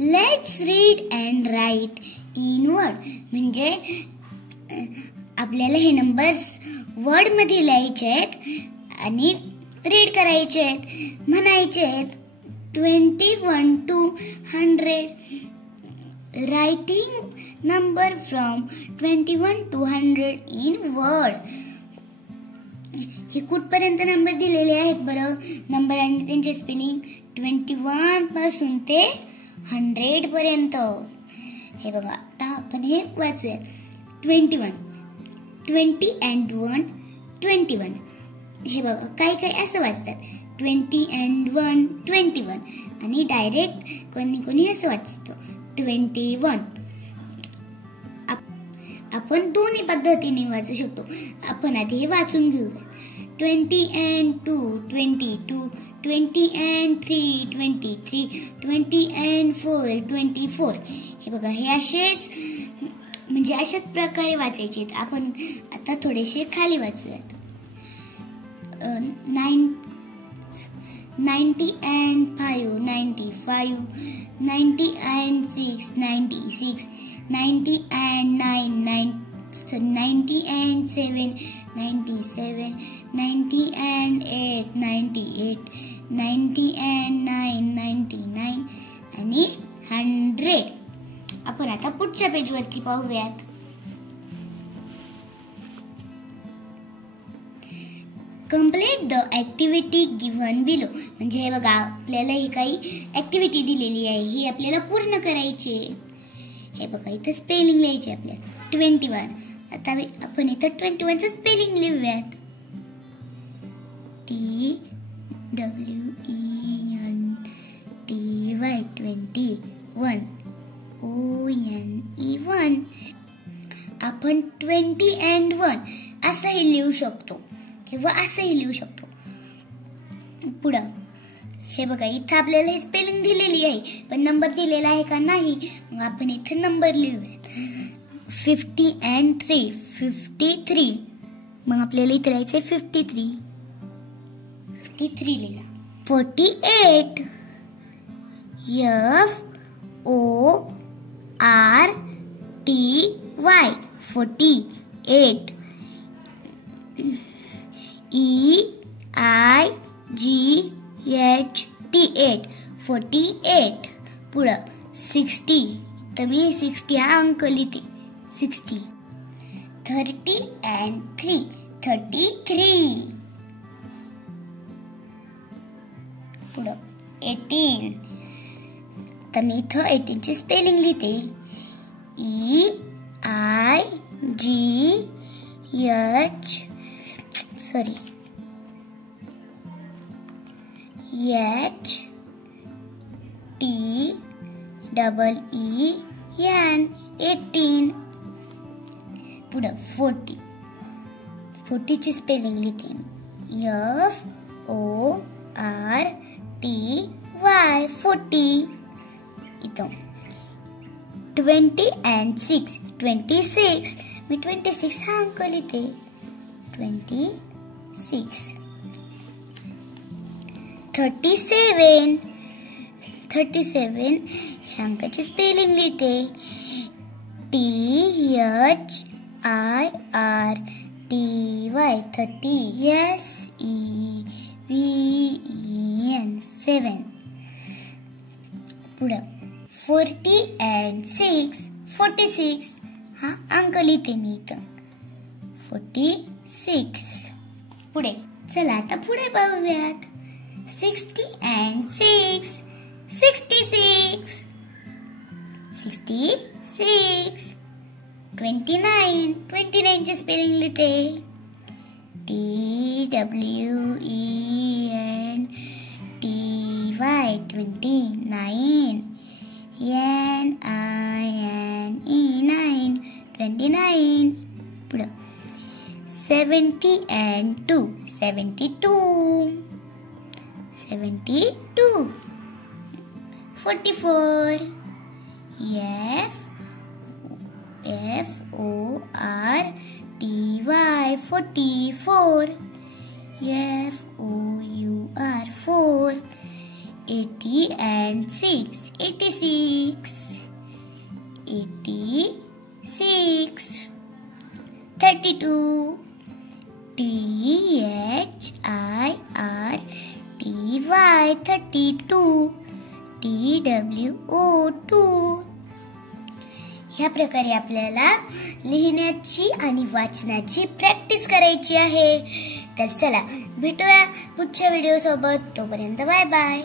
Let's read and write in word. म्हणजे आपल्याला हे नंबर्स वर्ड मध्ये लिहायचे आहेत आणि रीड करायचे आहेत, म्हणायचे आहेत. 21 to 100. Writing number from 21 to 100 in word. हे कुठपर्यंत नंबर दिलेले आहेत बरं? नंबर आणि त्यांचे स्पेलिंग 21 पासून ते 100 पर्यंत. हे बघा, आता आपण हे वाचूया. 21, 20 and 1, 21. हे बघा, काही काही असं वाचतात, 20 and 1, 21. आणि डायरेक्ट कोणी असं वाचतं, 21. आपण दोन्ही पद्धतीने वाचू शकतो. आपण आधी हे वाचून घेऊया. 20 and 2, 22. 20 and 3, 23. 20 and 4, 24. हे बघा, हे असेच म्हणजे अशाच प्रकारे वाचायचे. आपण आता थोडेसे खाली वाचूयात. 90 and 5, 95. 90 and 6, 96. 90 and 9, 90 and 7, 97. 90 and 8, 98. 90 and 9, 99. आणि 100. आपण आता पुढच्या पेज वरती पाहूयात. Complete the activity given below. म्हणजे हे बघा, आपल्याला ही काही ऍक्टिव्हिटी दिलेली आहे, ही आपल्याला पूर्ण करायची. हे बघा, इथं स्पेलिंग लिहायचे आपल्याला. 21. आता आपण इथं 21 चं स्पेलिंग लिहूयात. TWENTY 21. ONE1. आपण 20 and 1 असंही लिहू शकतो किंवा असंही लिहू शकतो. पुढं हे बघा, इथं आपल्याला हे स्पेलिंग दिलेली आहे, पण नंबर दिलेला आहे का नाही, मग आपण इथे नंबर लिहूयात. 50 and 3, 53. मग आपल्याला इथे लिहायचंय 53. 53 लिहिला. 48. FORTY. 48. EIGHT. 48. पुढं 60. तर मी 60 हा अंक लिहिते. 60. 30 and 3, 33. पुढं 18. तर मी इथं 18 ची स्पेलिंग लिहिते. HTEEN. 18. पुढं 40. 40 ची स्पेलिंग लिहिते. FORTY. 40. इथं 20 and 6, 26. मी 26 हा अंक लिहिते. 26. 37. 37 ह्या अंकाची स्पेलिंग लिहिते. THIRTY. 30. SEVEN. 7. पुढं 40 and 6, 46 हा अंक लिहिते मी इथं. 46. पुढे चला आता पुढे पाहूयात. 60 and 6, 66. 66. 29. 29 ची स्पेलिंग लिहिते. TWENTY. 29. NINE. 29. पुढं 70 and 2, 72. 72. 44. FORTY. 44. FOUR. 4. 80 and 6, 86. 86. 32. THIRTY, 32. TWO2. ह्या प्रकारे आपल्याला लिहिण्याची आणि वाचनाची प्रॅक्टिस करायची आहे. तर चला भेटूया पुढच्या व्हिडिओ सोबत. तोपर्यंत बाय बाय.